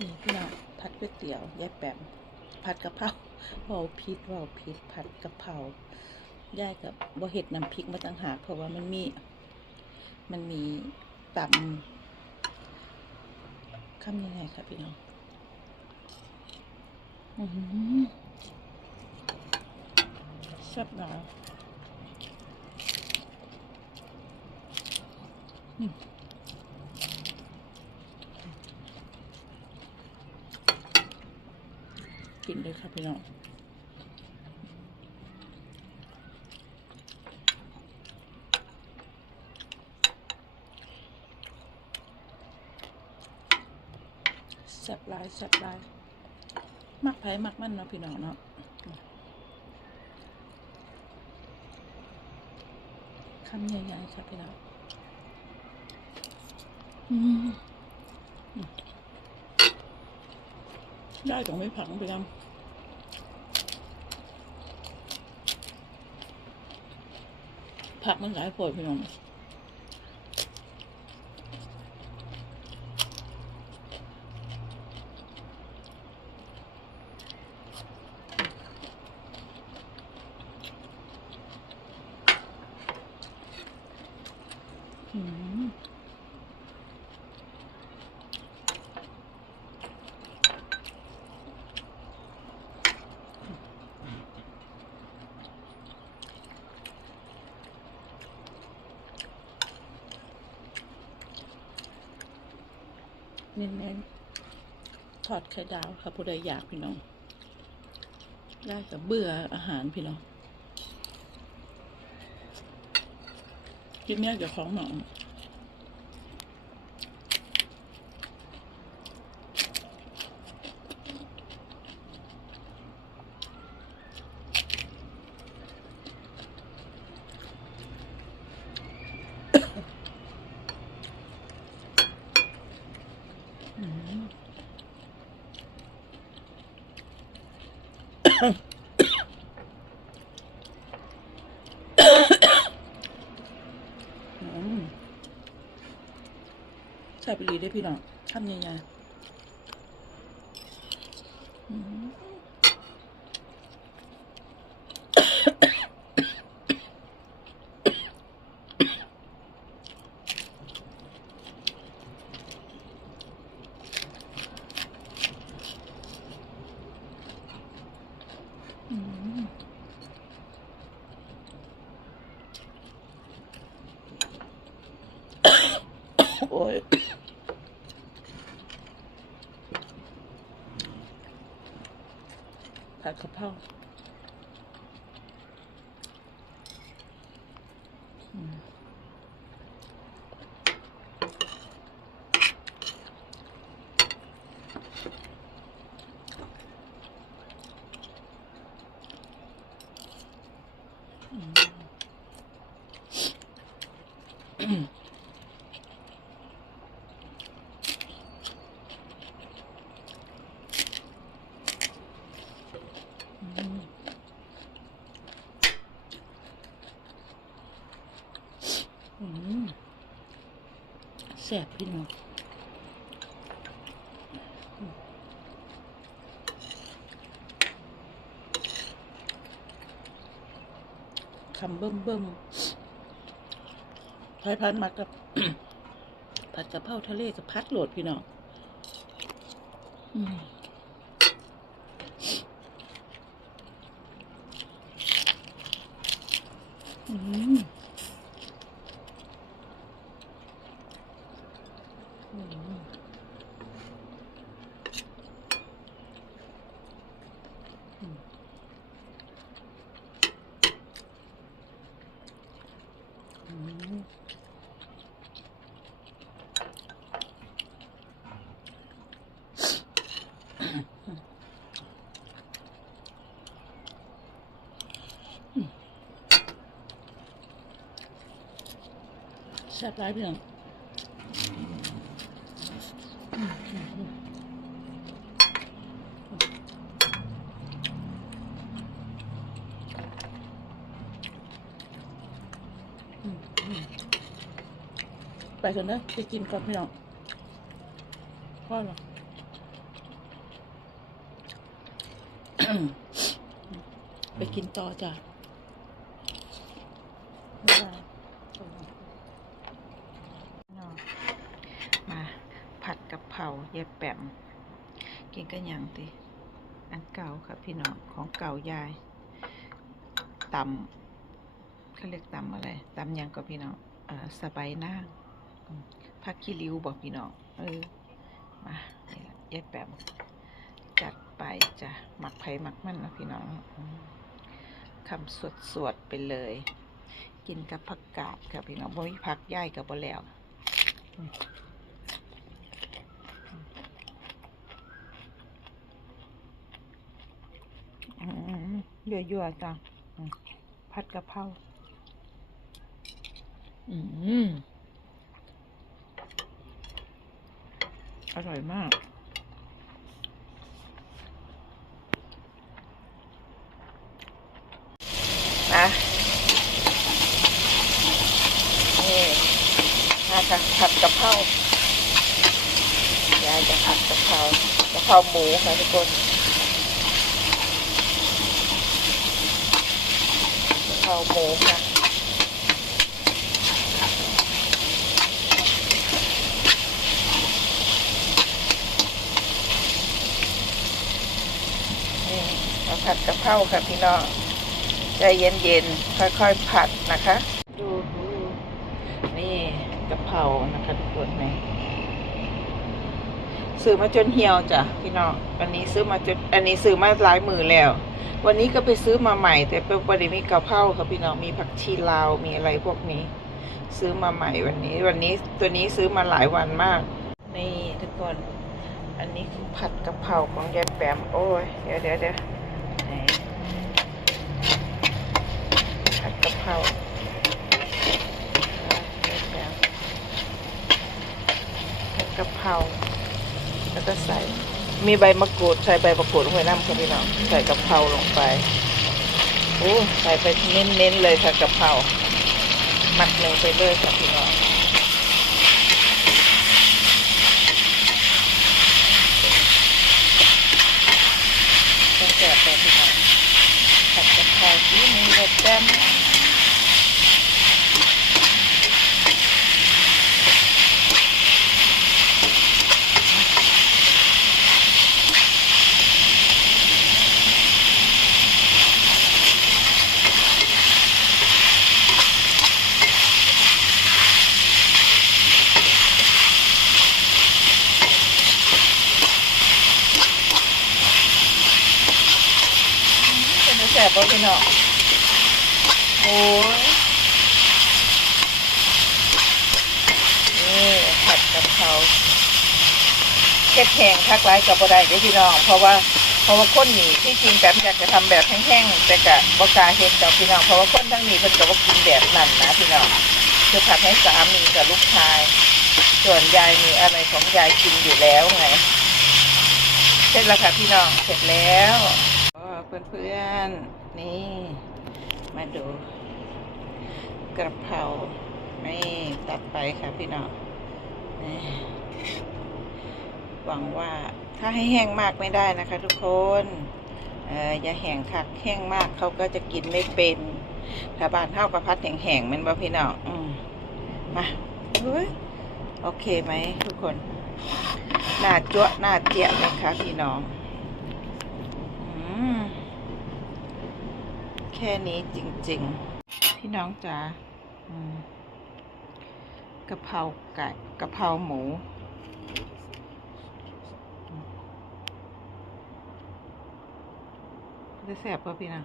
นี่พี่น้องผัดก๋วยเตี๋ยวยายแปมผัดกะเพราเบาพิษเบาพิษผัดกะเพรายายกับบ่เห็ดน้ำพริกมาต่างหากเพราะว่ามันมี มันมีตำคำยังไงครับพี่น้องอือหือแซ่บหนาอืม กินเลย ค่ะพี่น้องแซ่บลายแซ่บลายมักไผ่มักมันเนาะพี่น้องเนาะคำใหญ่ๆค่ะพี่น้องอือได้ต้องไม่ผังไปทำ ผักมันหลายผลพี่น้อง อืม เน้นๆทอดไข่ดาวค่ะผู้ใดอยากพี่น้องได้กับเบื่ออาหารพี่น้องกินเนี่ยเดี๋ยวของหนอง อืมอืม ใส่ไปลีได้พี่น้องทำยังไงอืมอืม โอ้ยผัดกะเพราอืมอืมอืมอืม แซ่บพี่น้องคำเบิ่มเบิ่มพายพันมากับผัดกะเพราทะเลกับพัดโหลดพี่น้องอืม แซ่บร้ายพี่น้งไปกันนะไปกินก่อนพี่น้องพ่อหรอไปกินต่อจ้ะ กินกันยังติ อันเก่าค่ะพี่น้องของเก่ายายตำเขาเรียกตำอะไรตำหยังก็พี่น้องอสบายนางอืมผักขี้ริ้วบอกพี่น้องเออมานี่ละยายแปมจัดไปจ้ะหมักไผ่หมักมันนะพี่น้องอคำสวดสวดๆไปเลย กินกับผักกาดค่ะพี่น้องบ่มีผักย่ายกับบ่แล้วอืมอืม ยั่วๆจ้ะอืมผัดกะเพราอืมอร่อยมาก นะนี่มาค่ะผัดกะเพรายายจะผัดกะเพรากะเพราหมูค่ะทุกคนกะเพ ราหมูค่ะนี่มาผัดกะเพราค่ะพี่น้องใจเย็นๆ ค่อยๆ ผัดนะคะ ดูดูนี่กะเพรานะคะทุกคนนี่ ซื้อมาจนเหี่ยวจ้ะพี่น้องอันนี้ซื้อมาจนอันนี้ซื้อมาหลายมือแล้ว วันนี้ก็ไปซื้อมาใหม่ แต่เป็นประเด็นมีกะเพราค่ะพี่น้องมีผักชีลาวมีอะไรพวกนี้ ซื้อมาใหม่วันนี้ วันนี้ตัวนี้ซื้อมาหลายวันมากนี่ทุกคน อันนี้คือผัดกะเพราของยายแปมโอ้ยเดี๋ยวเดี๋ยวเดี๋ยวนี่ ผัดกะเพราผัดกะเพราแล้วก็ใส่ มีใบมะกรูดใส่ใบมะกรูดลงไปน้ำค่ะพี่น้องใส่กะเพราลงไปโอ้ใส่ไปเน้นๆเลยค่ะกะเพราหมักหนึ่งไปเลยค่ะพี่น้องแซ่บๆเลยพี่น้องผัดกะเพราที่มีรสแจ่ม แสบป่พี่น้องโอ้ยนี่ผัดกะเพราเก็ดแห้งคักไร้กับบ่ได้เด้อพี่น้อง เพราะว่าเพราะว่าคนหนีที่จริงแบบอยากจะทำแบบแห้งๆแต่กะบ่กล้าเฮ็ดกับพี่น้องเพราะว่าคนทั้งนี้เพิ่นก็บ่กินแบบนั้นนะพี่น้องคือผัดให้สามีกับลูกชาย ส่วนยายมีอะไรของยายกินอยู่แล้วไงเสร็จแล้วค่ะพี่น้องเสร็จแล้ว เพื่อนนๆ นี่ มาดู กระเพรา นี่ ตัดไปค่ะพี่น้องนี่หวังว่าถ้าให้แห้งมากไม่ได้นะคะทุกคนเอออย่าแห้งคักแห้งมากเขาก็จะกินไม่เป็นถ้าบานเท่ากับพัดแห้งๆมันบ่พี่น้องอืมมาโอเคไหมทุกคน หน้าจั่วหน้าเจี๊ยบนะคะพี่น้อง อืม แค่นี้จริง ๆ พี่น้องจ๋าอืมกะเพราไก่กะเพราหมู ได้แสบป่ะพี่นะ